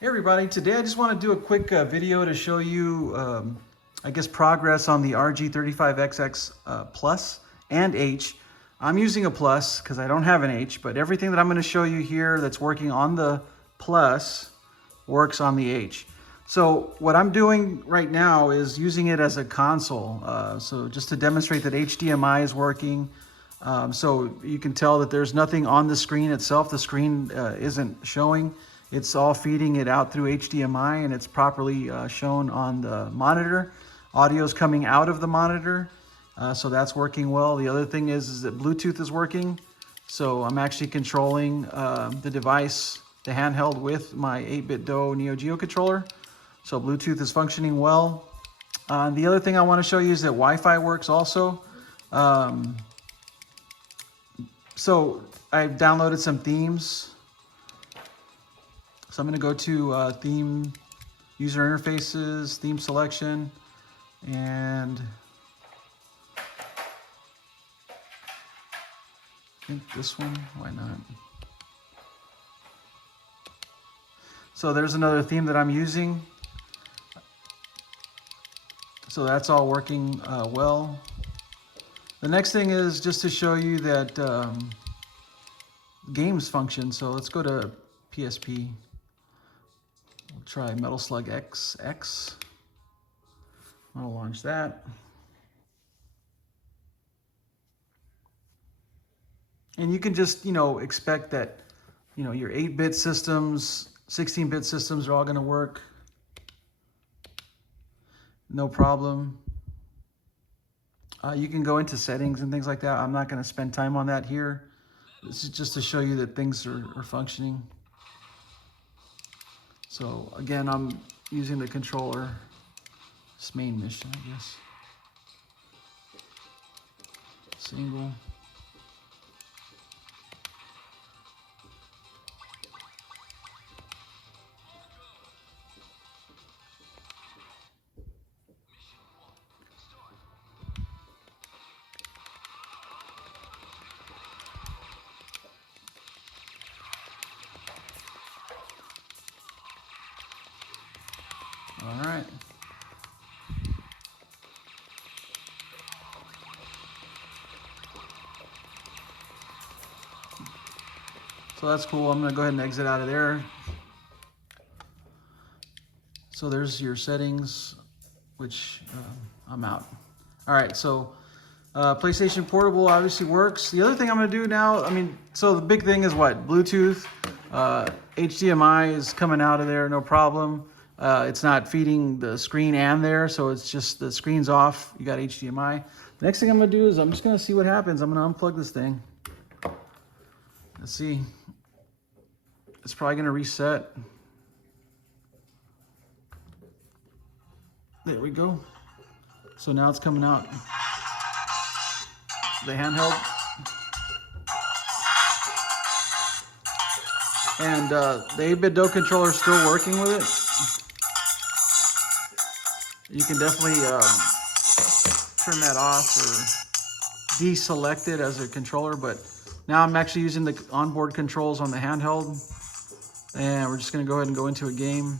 Hey everybody, today I just want to do a quick video to show you, I guess, progress on the Rg35Xx Plus and H. I'm using a Plus because I don't have an H, but everything that I'm going to show you here that's working on the Plus works on the H. So what I'm doing right now is using it as a console. So just to demonstrate that HDMI is working. So you can tell that there's nothing on the screen itself. The screen isn't showing. It's all feeding it out through HDMI, and it's properly shown on the monitor. Audio's coming out of the monitor, so that's working well. The other thing is that Bluetooth is working. So I'm actually controlling the device, the handheld, with my 8-bit DO Neo Geo controller. So Bluetooth is functioning well. The other thing I want to show you is that Wi-Fi works also. So I've downloaded some themes. So I'm going to go to theme, user interfaces, theme selection, and I think this one, why not? So there's another theme that I'm using. So that's all working well. The next thing is just to show you that games function. So let's go to PSP. We'll try Metal Slug XX. I'll launch that. And you can just, expect that, your 8-bit systems, 16-bit systems are all going to work. No problem. You can go into settings and things like that. I'm not going to spend time on that here. This is just to show you that things are functioning. So again, I'm using the controller. This main mission, I guess. Single. All right. So that's cool. I'm going to go ahead and exit out of there. So there's your settings, which I'm out. All right. So PlayStation Portable obviously works. The other thing I'm going to do now, so the big thing is what? Bluetooth. HDMI is coming out of there, no problem. It's not feeding the screen and there, so it's just the screen's off. You got HDMI. The next thing I'm going to do is I'm just going to see what happens. I'm going to unplug this thing. Let's see. It's probably going to reset. There we go. So now it's coming out. The handheld. And the 8-bit DO controller is still working with it. You can definitely turn that off or deselect it as a controller, but now I'm actually using the onboard controls on the handheld, and we're just going to go ahead and go into a game.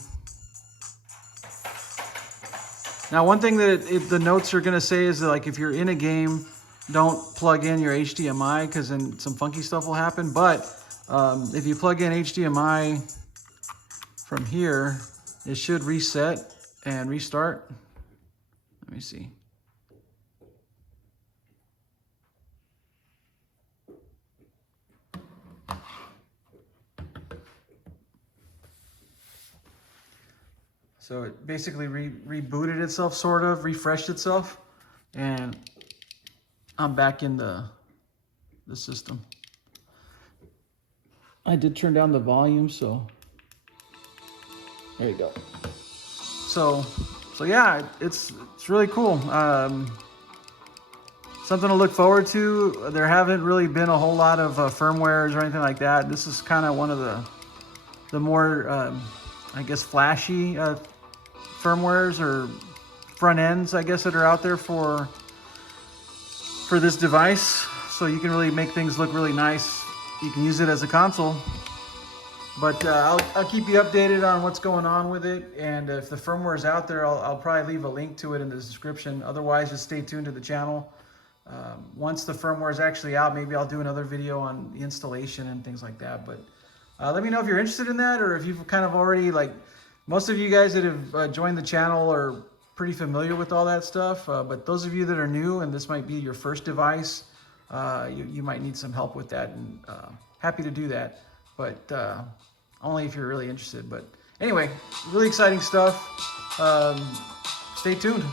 Now, one thing that the notes are going to say is that, like, if you're in a game, don't plug in your HDMI because then some funky stuff will happen. But if you plug in HDMI from here, it should reset and restart. Let me see. So it basically rebooted itself, sort of, refreshed itself, and I'm back in the system. I did turn down the volume, so there you go. So yeah, it's really cool. Something to look forward to. There haven't really been a whole lot of firmwares or anything like that. This is kind of one of the more, I guess, flashy firmwares or front ends, I guess, that are out there for this device. So you can really make things look really nice. You can use it as a console. But I'll keep you updated on what's going on with it, and if the firmware is out there, I'll probably leave a link to it in the description. Otherwise, just stay tuned to the channel. Once the firmware is actually out, maybe I'll do another video on the installation and things like that. But let me know if you're interested in that, or if you've kind of already, like, most of you guys that have joined the channel are pretty familiar with all that stuff. But those of you that are new and this might be your first device, you might need some help with that, and happy to do that. But only if you're really interested. But anyway, really exciting stuff. Stay tuned.